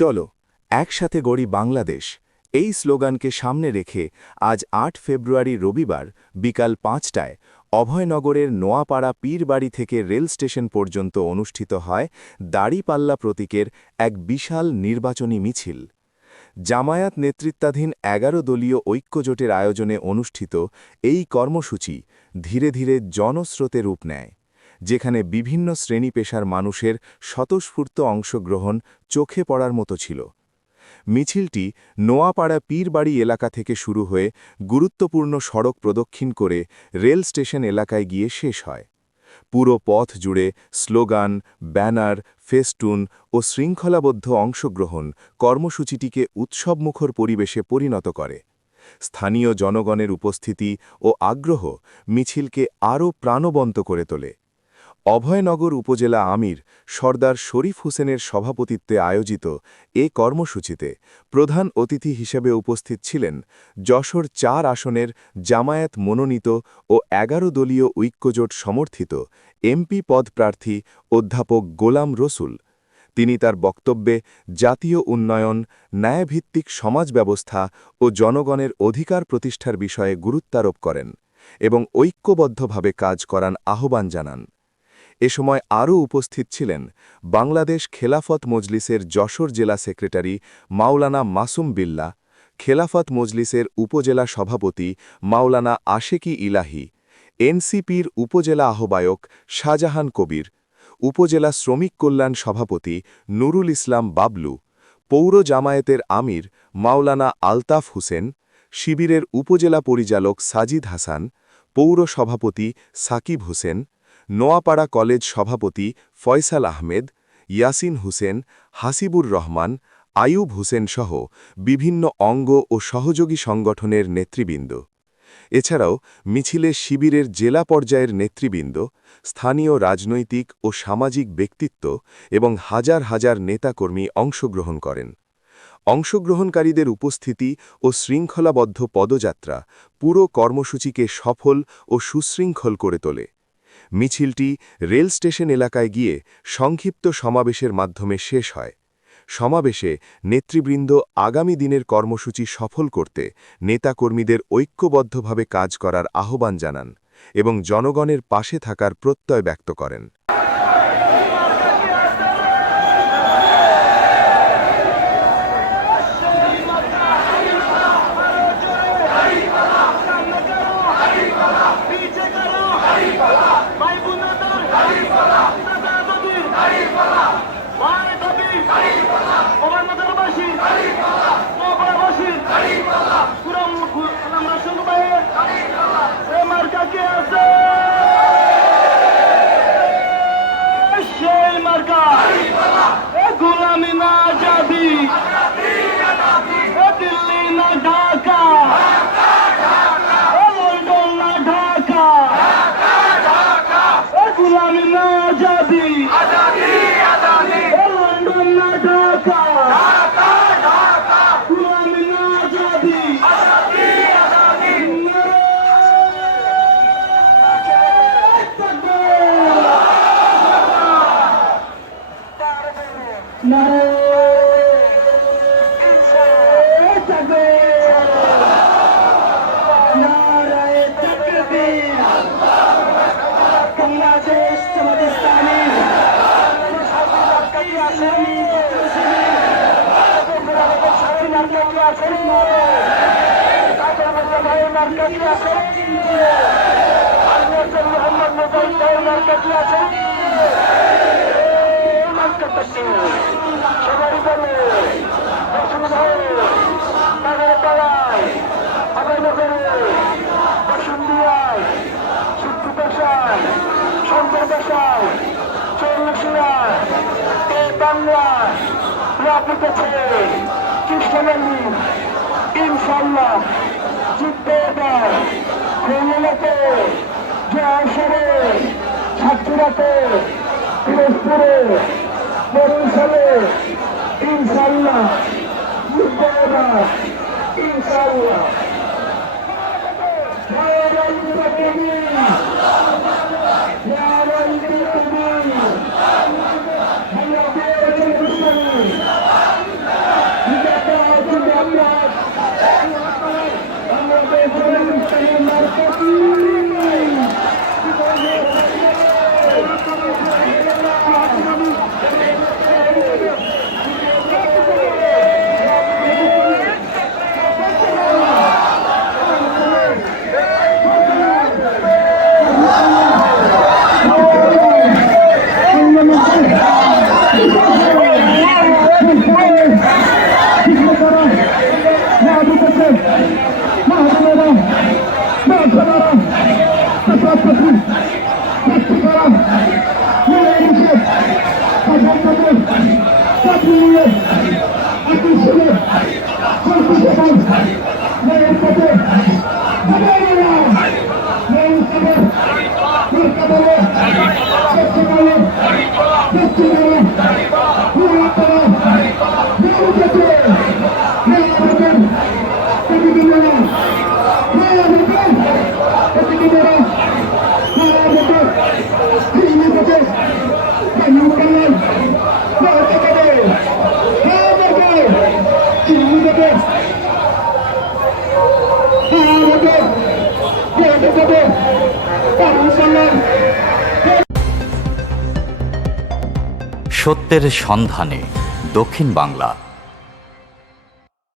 চলো একসাথে গড়ি বাংলাদেশ এই স্লোগানকে সামনে রেখে আজ ৮ ফেব্রুয়ারি রবিবার বিকাল ৫টায় অভয়নগরের নোয়াপাড়া পীরবাড়ি থেকে রেল স্টেশন পর্যন্ত অনুষ্ঠিত হয় দাড়িপাল্লা প্রতীকের এক বিশাল নির্বাচনী মিছিল। জামায়াত নেতৃত্বাধীন ১১ দলীয় ঐক্যজোটের আয়োজনে অনুষ্ঠিত এই কর্মসূচি ধীরে ধীরে জনস্রোতে রূপ নেয়, যেখানে বিভিন্ন শ্রেণী পেশার মানুষের স্বতঃস্ফূর্ত অংশগ্রহণ চোখে পড়ার মতো ছিল। মিছিলটি নোয়াপাড়া পীরবাড়ি এলাকা থেকে শুরু হয়ে গুরুত্বপূর্ণ সড়ক প্রদক্ষিণ করে রেল স্টেশন এলাকায় গিয়ে শেষ হয়। পুরো পথ জুড়ে স্লোগান, ব্যানার, ফেস্টুন ও শৃঙ্খলাবদ্ধ অংশগ্রহণ কর্মসূচিটিকে উৎসবমুখর পরিবেশে পরিণত করে। স্থানীয় জনগণের উপস্থিতি ও আগ্রহ মিছিলকে আরও প্রাণবন্ত করে তোলে। অভয়নগর উপজেলা আমির সর্দার শরীফ হোসেনের সভাপতিত্বে আয়োজিত এ কর্মসূচিতে প্রধান অতিথি হিসেবে উপস্থিত ছিলেন যশোর ৪ আসনের জামায়াত মনোনীত ও ১১ দলীয় ঐক্যজোট সমর্থিত এমপি পদপ্রার্থী অধ্যাপক গোলাম রসুল। তিনি তার বক্তব্যে জাতীয় উন্নয়ন, ন্যায়ভিত্তিক সমাজ ব্যবস্থা ও জনগণের অধিকার প্রতিষ্ঠার বিষয়ে গুরুত্বারোপ করেন এবং ঐক্যবদ্ধভাবে কাজ করার আহ্বান জানান। এ সময় আরও উপস্থিত ছিলেন বাংলাদেশ খেলাফত মজলিসের যশোর জেলা সেক্রেটারি মাওলানা মাসুম বিল্লাহ, খেলাফত মজলিসের উপজেলা সভাপতি মাওলানা আশেকি ইলাহি, এনসিপির উপজেলা আহ্বায়ক শাহজাহান কবির, উপজেলা শ্রমিক কল্যাণ সভাপতি নুরুল ইসলাম বাবলু, পৌর জামায়াতের আমির মাওলানা আলতাফ হোসেন, শিবিরের উপজেলা পরিচালক সাজিদ হাসান, পৌর সভাপতি সাকিব হোসেন, নোয়াপাড়া কলেজ সভাপতি ফয়সাল আহমেদ, ইয়াসিন হোসেন, হাসিবুর রহমান, আয়ুব হোসেন সহ বিভিন্ন অঙ্গ ও সহযোগী সংগঠনের নেতৃবৃন্দ। এছাড়াও মিছিলে শিবিরের জেলা পর্যায়ের নেতৃবৃন্দ, স্থানীয় রাজনৈতিক ও সামাজিক ব্যক্তিত্ব এবং হাজার হাজার নেতাকর্মী অংশগ্রহণ করেন। অংশগ্রহণকারীদের উপস্থিতি ও শৃঙ্খলাবদ্ধ পদযাত্রা পুরো কর্মসূচিকে সফল ও সুশৃঙ্খল করে তোলে। মিছিলটি রেল স্টেশন এলাকায় গিয়ে সংক্ষিপ্ত সমাবেশের মাধ্যমে শেষ হয়। সমাবেশে নেতৃবৃন্দ আগামী দিনের কর্মসূচি সফল করতে নেতাকর্মীদের ঐক্যবদ্ধভাবে কাজ করার আহ্বান জানান এবং জনগণের পাশে থাকার প্রত্যয় ব্যক্ত করেন। গুলামি না আজাদি, দিল্লি না ঢাকা, লন্ডন না ঢাকা, গুলামি না আজাদি, লন্ডন না ঢাকা, গুলামি না আজাদি। ইনশাল্লাহ জিতবে এবার খুলনাতে, যশোরে, সাতক্ষীরাতে, পিরোজপুরে, বরিশালে ইনশাল্লাহ জিতবে এবার ইনশাল্লাহ। সত্যের সন্ধানে দক্ষিণ বাংলা।